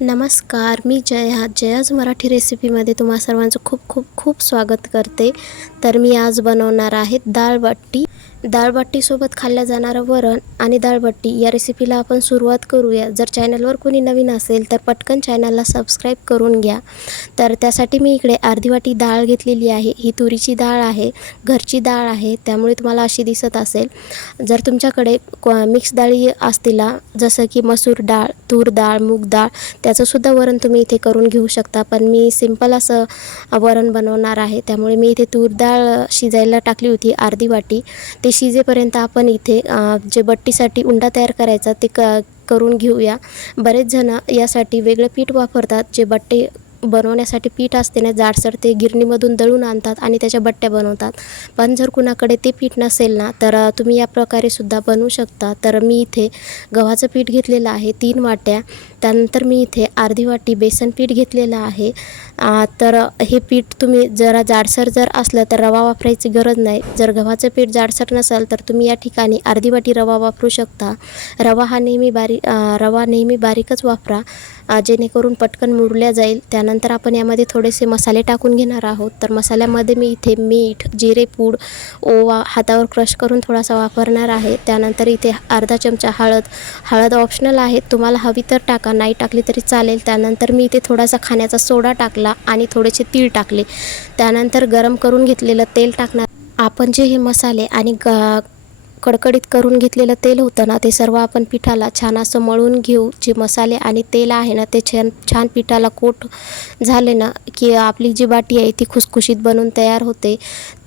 नमस्कार मी जया जयाज मराठी रेसिपीमध्ये तुम्हा सर्वांचं खूप खूप खूप स्वागत करते. तर मी आज बनवणार आहे दाळबट्टी डाळबट्टीसोबत खाल्ल्या जाणारं वरण आणि डाळबट्टी या रेसिपीला आपण सुरुवात करूया. जर चॅनलवर कोणी नवीन असेल तर पटकन चॅनलला सबस्क्राईब करून घ्या. तर त्यासाठी मी इकडे अर्धी वाटी डाळ घेतलेली आहे. ही तुरीची डाळ आहे घरची डाळ आहे त्यामुळे तुम्हाला अशी दिसत असेल. जर तुमच्याकडे मिक्स डाळी असतील जसं की मसूर डाळ तूर डाळ मूग डाळ त्याचंसुद्धा वरण तुम्ही इथे करून घेऊ शकता. पण मी सिंपल असं वरण बनवणार आहे. त्यामुळे मी इथे तूर डाळ शिजायला टाकली होती अर्धी वाटी. ते शिजेपर्यंत आपण इथे जे बट्टीसाठी उंडा तयार करायचा ते क करून घेऊया. बरेच जण यासाठी वेगळं पीठ वापरतात जे बट्टे बनवण्यासाठी पीठ असते ना जाडसर ते गिरणीमधून दळून आणतात आणि त्याच्या बट्ट्या बनवतात. पण जर कुणाकडे ते पीठ नसेल ना तर तुम्ही या प्रकारे सुद्धा बनवू शकता. तर मी इथे गव्हाचं पीठ घेतलेलं आहे तीन वाट्या. त्यानंतर मी इथे अर्धी वाटी बेसन पीठ घेतलेलं आहे. तर हे पीठ तुम्ही जरा जाडसर जर असलं तर रवा वापरायची गरज नाही. जर गव्हाचं पीठ जाडसर नसेल तर तुम्ही या ठिकाणी अर्धी वाटी रवा वापरू शकता. रवा हा नेहमी बारीक रवा नेहमी बारीकच वापरा जेणेकरून पटकन मुरल्या जाईल. त्यानंतर आपण यामध्ये थोडेसे मसाले टाकून घेणार आहोत. तर मसाल्यामध्ये मी इथे मीठ जिरेपूड ओवा हातावर क्रश करून थोडासा वापरणार आहे. त्यानंतर इथे अर्धा चमचा हळद. हळद ऑप्शनल आहे. तुम्हाला हवी तर टाका. नाही टाकली तरी चालेल. त्यानंतर मी इथे थोडासा खाण्याचा सोडा टाकला. आणि थोडेसे तीळ टाकले. त्यानंतर गरम करून घेतलेलं तेल टाकणार. आपण जे हे मसाले आणि ग कडकडीत करून घेतलेलं तेल होतं ना ते सर्व आपण पिठाला छान असं मळून घेऊ. जे मसाले आणि तेल आहे ना ते छान छान पिठाला कोट झाले ना की आपली जी बाटी आहे ती खुसखुशीत बनून तयार होते.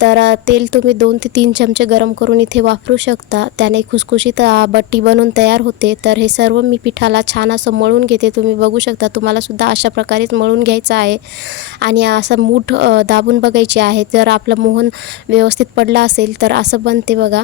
तर तेल तुम्ही दोन ते तीन चमचे गरम करून इथे वापरू शकता. त्याने खुसखुशीत बट्टी बनून तयार होते. तर हे सर्व मी पिठाला छान असं मळून घेते. तुम्ही बघू शकता तुम्हालासुद्धा अशा प्रकारेच मळून घ्यायचं आहे. आणि असं मूठ दाबून बघायची आहे. जर आपलं मोहन व्यवस्थित पडला असेल तर असं बनते बघा.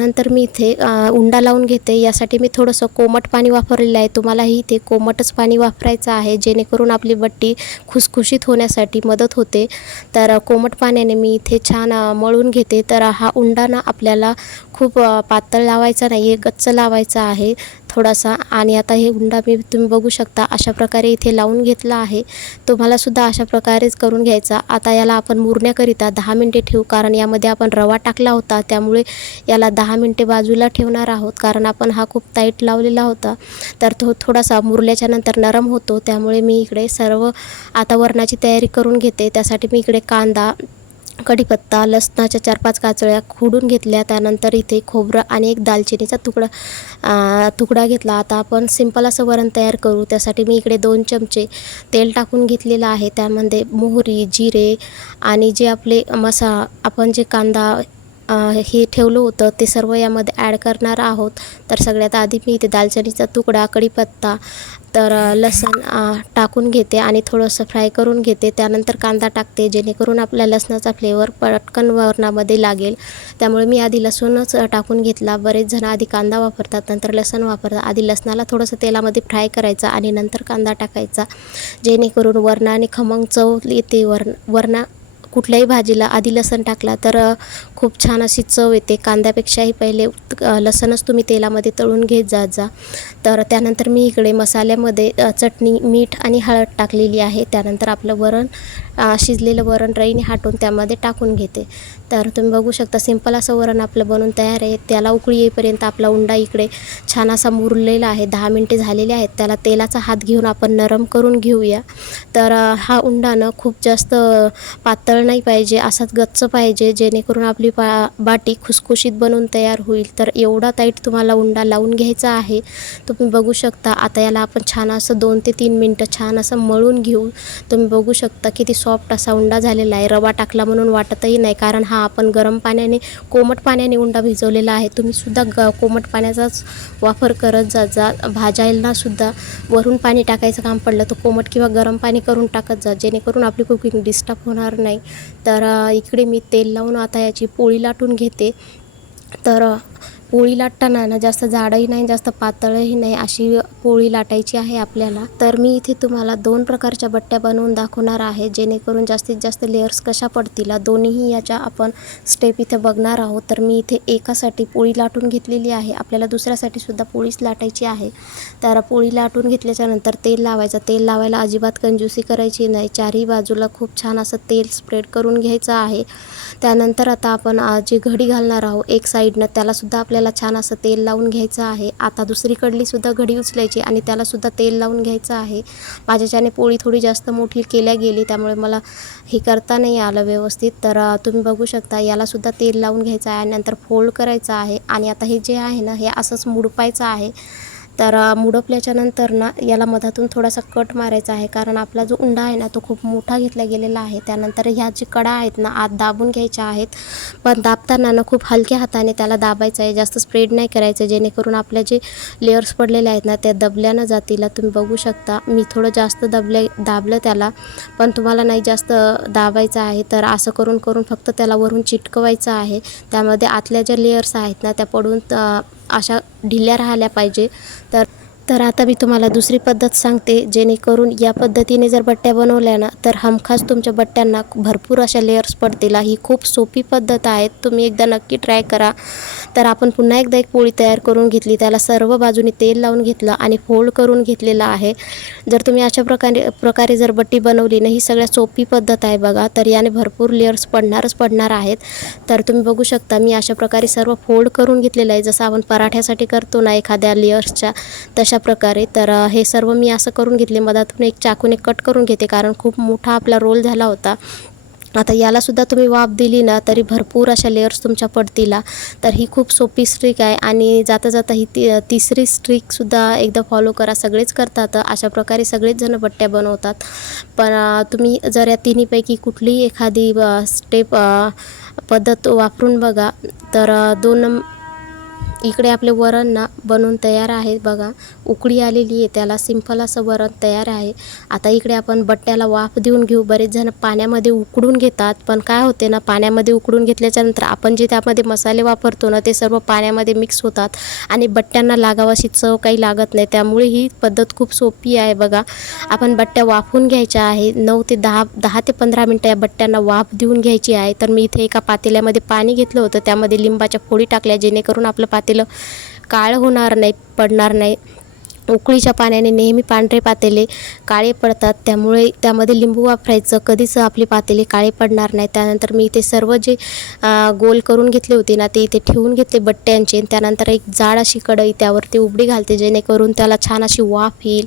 त्यानंतर मी इथे उंडा लावून घेते. यासाठी मी थोडंसं कोमट पाणी वापरलेलं आहे. तुम्हालाही इथे कोमटच पाणी वापरायचं आहे जेणेकरून आपली बट्टी खुसखुशीत होण्यासाठी मदत होते. तर कोमट पाण्याने मी इथे छान मळून घेते. तर हा उंडा ना आपल्याला खूप पातळ लावायचा नाही आहे गच्च लावायचा आहे. थोडासा. आणि आता हे हुंडा मी तुम्ही बघू शकता अशा प्रकारे इथे लावून घेतला आहे. तुम्हालासुद्धा अशा प्रकारेच करून घ्यायचा. आता याला आपण मुरण्याकरिता दहा मिनटे ठेवू कारण यामध्ये आपण रवा टाकला होता. त्यामुळे याला दहा मिनटे बाजूला ठेवणार आहोत कारण आपण हा खूप टाईट लावलेला होता. तर तो थोडासा मुरल्याच्या नंतर नरम होतो. त्यामुळे मी इकडे सर्व आता वरणाची तयारी करून घेते. त्यासाठी मी इकडे कांदा कढीपत्ता लसणाच्या चार पाच काचळ्या खुडून घेतल्या. त्यानंतर इथे खोबरं आणि एक दालचिनीचा तुकडा तुकडा घेतला. आता आपण सिंपल असं वरण तयार करू. त्यासाठी मी इकडे दोन चमचे तेल टाकून घेतलेलं आहे. त्यामध्ये मोहरी जिरे आणि जे आपले मसा आपण जे कांदा हे ठेवलं होतं ते सर्व यामध्ये ॲड करणार आहोत. तर सगळ्यात आधी मी इथे दालचिनीचा तुकडा कढीपत्ता तर लसण टाकून घेते आणि थोडंसं फ्राय करून घेते. त्यानंतर कांदा टाकते जेणेकरून आपल्या लसणाचा फ्लेवर पटकन वरणामध्ये लागेल. त्यामुळे मी आधी लसूणच टाकून घेतला. बरेच जण आधी कांदा वापरतात नंतर लसण वापरतात. आधी लसणाला थोडंसं तेलामध्ये फ्राय करायचं आणि नंतर कांदा टाकायचा. जेणेकरून वरणाने खमंग चव येते. वरण वरणा कुठल्याही भाजीला आधी लसण टाकला तर खूप छान अशी चव येते. कांद्यापेक्षाही पहिले लसणच तुम्ही तेलामध्ये तळून घेत जात जा. तर त्यानंतर मी इकडे मसाल्यामध्ये चटणी मीठ आणि हळद टाकलेली आहे. त्यानंतर आपलं वरण शिजलेलं वरण रईने हाटून त्यामध्ये टाकून घेते. तर तुम्ही बघू शकता सिंपल असं वरण आपलं बनवून तयार आहे. त्याला उकळी येईपर्यंत आपला उंडा इकडे छान असा मुरलेला आहे. दहा मिनटे झालेले आहेत. त्याला तेलाचा हात घेऊन आपण नरम करून घेऊया. तर हा उंडा न खूप जास्त पातळ नाही पाहिजे. असाच गच्च पाहिजे जेणेकरून आपली पा बाटी खुसखुशीत बनवून तयार होईल. तर एवढा ताईट तुम्हाला उंडा लावून घ्यायचा आहे. तुम्ही बघू शकता आता याला आपण छान असं दोन ते तीन मिनटं छान असं मळून घेऊ. तुम्ही बघू शकता किती सॉफ्ट असा उंडा झालेला आहे. रवा टाकला म्हणून वाटतही नाही कारण हा आपण गरम पाण्याने कोमट पाण्याने उंडा भिजवलेला आहे. तुम्हीसुद्धा ग कोमट पाण्याचाच वापर करत जा जा भाजायलासुद्धा वरून पाणी टाकायचं काम पडलं तर कोमट किंवा गरम पाणी करून टाकत जा. जेणेकरून आपली कुकिंग डिस्टर्ब होणार नाही. तर इकडे मी तेल लावून आता याची पोळी लाटून घेते. तर पोळी लाटताना ना जास्त जाडही नाही जास्त पातळही नाही अशी पोळी लाटायची आहे आपल्याला. तर मी इथे तुम्हाला दोन प्रकारच्या बट्ट्या बनवून दाखवणार आहे जेणेकरून जास्तीत जास्त लेअर्स कशा पडतील. दोन्हीही याच्या आपण स्टेप इथे बघणार आहोत. तर मी इथे एकासाठी पोळी लाटून घेतलेली आहे. आपल्याला दुसऱ्यासाठी सुद्धा पोळीच लाटायची आहे. तर पोळी लाटून घेतल्याच्या नंतर तेल लावायचं. तेल लावायला अजिबात कंजूसी करायची नाही. चारही बाजूला खूप छान असं तेल स्प्रेड करून घ्यायचं आहे. त्यानंतर आता आपण जी घडी घालणार आहोत एक साईडनं त्यालासुद्धा आपल्याला छान असं तेल लावून घ्यायचं आहे. आता दुसरीकडलीसुद्धा घडी उचलायची आणि त्यालासुद्धा तेल लावून घ्यायचं आहे. माझ्याच्याने पोळी थोडी जास्त मोठी केल्या गेली त्यामुळे मला हे करता नाही आलं व्यवस्थित. तर तुम्ही बघू शकता यालासुद्धा तेल लावून घ्यायचं आहे आणि नंतर फोल्ड करायचं आहे. आणि आता हे जे आहे ना हे असंच मुडपायचं आहे. तर मुडपल्याच्यानंतर ना याला मधातून थोडासा कट मारायचा आहे. कारण आपला जो उंडा आहे ना तो खूप मोठा घेतला गेलेला आहे. त्यानंतर ह्या जी कडा आहेत ना आत दाबून घ्यायच्या आहेत. पण दाबताना ना खूप हलक्या हाताने त्याला दाबायचं आहे. जास्त स्प्रेड नाही करायचं. जेणेकरून आपल्या जे लेअर्स पडलेले आहेत ना त्या दबल्या न जातील. तुम्ही बघू शकता मी थोडं जास्त दबले दाबलं त्याला. पण तुम्हाला नाही जास्त दाबायचं आहे. तर असं करून करून फक्त त्याला वरून चिटकवायचं आहे. त्यामध्ये आतल्या ज्या लेअर्स आहेत ना त्या पडून अशा ढिल्या राहिल्या पाहिजे. तर तर आता मी तुम्हाला दुसरी पद्धत सांगते जेणेकरून या पद्धतीने जर बट्ट्या बनवल्या ना तर हमखास तुमच्या बट्ट्यांना भरपूर अशा लेअर्स पडतील. ही खूप सोपी पद्धत आहे तुम्ही एकदा नक्की ट्राय करा. तर आपण पुन्हा एकदा एक पोळी तयार करून घेतली त्याला सर्व बाजूने तेल लावून घेतलं आणि फोल्ड करून घेतलेलं आहे. जर तुम्ही अशा प्रकारे प्रकारे जर बट्टी बनवली ना ही सगळ्यात सोपी पद्धत आहे बघा. तर याने भरपूर लेअर्स पडणारच पडणार आहेत. तर तुम्ही बघू शकता मी अशा प्रकारे सर्व फोल्ड करून घेतलेलं आहे. जसं आपण पराठ्यासाठी करतो ना एखाद्या लेअर्सच्या तशा प्रकारे. तर हे सर्व मी असं करून घेतले. मधातून एक चाकूने कट करून घेते कारण खूप मोठा आपला रोल झाला होता. आता यालासुद्धा तुम्ही वाफ दिली ना तरी भरपूर अशा लेअर्स तुमच्या पडतीला तर ही खूप सोपी स्ट्रिक आहे आणि जाता जाता ही ती तिसरी स्ट्रिकसुद्धा एकदा फॉलो करा. सगळेच करतात अशा प्रकारे सगळेच जण बट्ट्या बनवतात. पण तुम्ही जर या तिन्हीपैकी कुठलीही एखादी स्टेप पद्धत वापरून बघा तर दोन नंब इकडे आपले वरण ना बनवून तयार आहे बघा. उकळी आलेली आहे त्याला सिंपल असं वरण तयार आहे. आता इकडे आपण बट्ट्याला वाफ देऊन घेऊ. बरेच जण पाण्यामध्ये उकडून घेतात पण काय होते ना पाण्यामध्ये उकडून घेतल्याच्यानंतर आपण जे त्यामध्ये मसाले वापरतो ना ते सर्व पाण्यामध्ये मिक्स होतात आणि बट्ट्यांना लागावं अशी चव काही लागत नाही. त्यामुळे ही पद्धत खूप सोपी आहे बघा. आपण बट्ट्या वाफून घ्यायच्या आहे नऊ ते दहा दहा ते पंधरा मिनटं या बट्ट्यांना वाफ देऊन घ्यायची आहे. तर मी इथे एका पातेल्यामध्ये पाणी घेतलं होतं. त्यामध्ये लिंबाच्या फोडी टाकल्या जेणेकरून आपलं पाते पातेलं काळ होणार नाही पडणार नाही. उकळीच्या पाण्याने नेहमी पांढरे पातेले काळे पडतात. त्यामुळे त्यामध्ये लिंबू वापरायचं कधीच आपली पातेले काळे पडणार नाही. त्यानंतर मी इथे सर्व जे गोल करून घेतले होते ना ते इथे ठेवून घेतले बट्ट्यांचे. त्यानंतर एक जाड अशी कढई त्यावरती उबडी घालते जेणेकरून त्याला छान अशी वाफ येईल.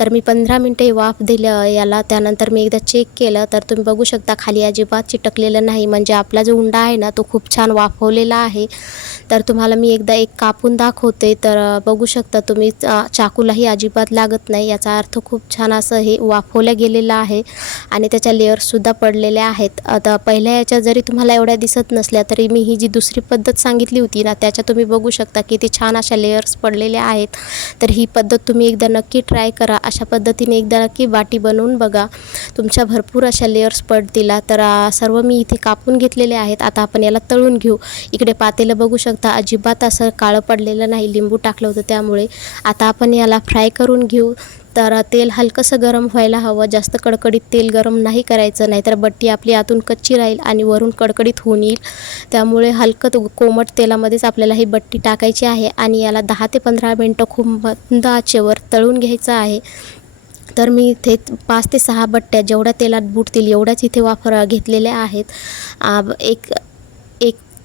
तर मी पंधरा मिनटे वाफ दिलं याला त्यानंतर मी एकदा चेक केलं. तर तुम्ही बघू शकता खाली अजिबात चिटकलेलं नाही. म्हणजे आपला जो उंडा आहे ना तो खूप छान वाफवलेला आहे. तर तुम्हाला मी एकदा एक कापून दाखवते. तर बघू शकता तुम्ही चाकू चाकूलाही अजिबात लागत नाही. याचा अर्थ खूप छान असं हे वाफवलं गेलेलं आहे आणि त्याच्या लेअर्ससुद्धा पडलेल्या आहेत. आता पहिल्या याच्या जरी तुम्हाला एवढ्या दिसत नसल्या तरी मी ही जी दुसरी पद्धत सांगितली होती ना त्याच्या तुम्ही बघू शकता की ते छान अशा लेअर्स पडलेल्या आहेत. तर ही पद्धत तुम्ही एकदा नक्की ट्राय करा. अशा पद्धतीने एकदा नक्की बाटी बनवून बघा. तुमच्या भरपूर अशा लेअर्स पडतील. तर सर्व मी इथे कापून घेतलेले आहेत. आता आपण याला तळून घेऊ. इकडे पातेलं बघू शकता. अजिबात असं काळं पडलेलं नाही. लिंबू टाकलं होतं त्यामुळे. आता आपण याला फ्राय करून घेऊ. तर तेल हलकंसं गरम व्हायला हवं. जास्त कडकडीत तेल गरम नाही करायचं नाहीतर बट्टी आपली आतून कच्ची राहील आणि वरून कडकडीत होऊन येईल. त्यामुळे हलकं कोमट तेलामध्येच आपल्याला ही बट्टी टाकायची आहे आणि याला दहा ते पंधरा मिनटं खूप मंद आचेवर तळून घ्यायचं आहे. तर मी इथे पाच ते सहा बट्ट्या जेवढ्या तेलात बुडतील एवढ्याच इथे वापर घेतलेल्या आहेत. एक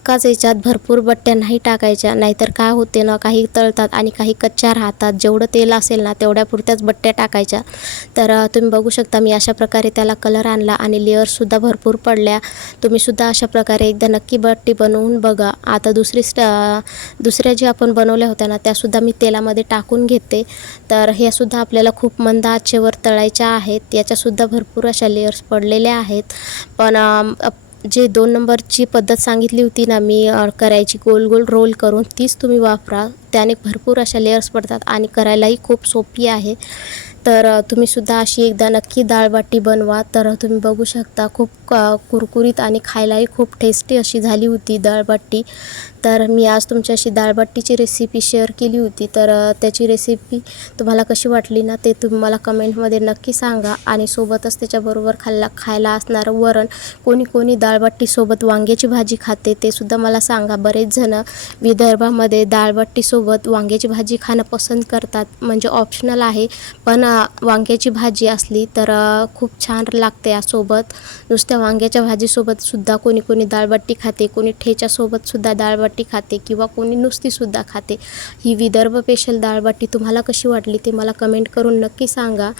एकाच याच्यात भरपूर बट्ट्या नाही टाकायच्या नाहीतर काय होते ना काही तळतात आणि काही कच्च्या राहतात. जेवढं तेल असेल ना तेवढ्यापुरत्याच बट्ट्या टाकायच्या. तर तुम्ही बघू शकता मी अशा प्रकारे त्याला कलर आणला आणि लेअर्ससुद्धा भरपूर पडल्या. तुम्हीसुद्धा अशा प्रकारे एकदा नक्की बट्टी बनवून बघा. आता दुसरी स्ट दुसऱ्या ज्या आपण बनवल्या होत्या ना त्यासुद्धा मी तेलामध्ये टाकून घेते. तर ह्यासुद्धा आपल्याला खूप मंद आचेवर तळायच्या आहेत. याच्यासुद्धा भरपूर अशा लेअर्स पडलेल्या आहेत. पण जे दोन नंबरची पद्धत सांगितली होती ना मी करायची गोल गोल रोल करून तीच तुम्ही वापरा. त्याने भरपूर अशा लेअर्स पडतात आणि करायलाही खूप सोपी आहे. तर तुम्हीसुद्धा अशी एकदा नक्की डाळबाटी बनवा. तर तुम्ही बघू शकता खूप क कुरकुरीत आणि खायलाही खूप टेस्टी अशी झाली होती डाळबाटी. तर मी आज तुमच्याशी डाळबट्टीची रेसिपी शेअर केली होती. तर त्याची रेसिपी तुम्हाला कशी वाटली ना ते तुम्ही मला कमेंटमध्ये नक्की सांगा. आणि सोबतच त्याच्याबरोबर खाल्ला खायला असणारं वरण कोणी कोणी डाळबट्टीसोबत वांग्याची भाजी खाते ते सुद्धा मला सांगा. बरेच जण विदर्भामध्ये डाळबट्टीसोबत वांग्याची भाजी खाणं पसंत करतात. म्हणजे ऑप्शनल आहे पण वांग्याची भाजी असली तर खूप छान लागते यासोबत नुसत्या वांग्याच्या भाजीसोबत सुद्धा कोणी कोणी डाळबट्टी खाते कोणी ठेच्यासोबत सुद्धा डाळबट्टी खाते किंवा कोणी नुसतीसुद्धा खाते. ही विदर्भ स्पेशल डाळबट्टी तुम्हाला कशी वाटली ते मला कमेंट करून नक्की सांगा.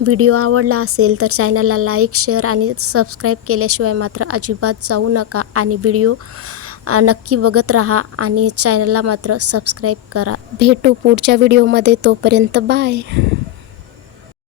व्हिडिओ आवडला असेल तर चॅनलला लाईक शेअर आणि सबस्क्राईब केल्याशिवाय मात्र अजिबात जाऊ नका आणि व्हिडिओ नक्की बघत राहा आणि चॅनलला मात्र सबस्क्राईब करा. भेटू पुढच्या व्हिडिओमध्ये तोपर्यंत बाय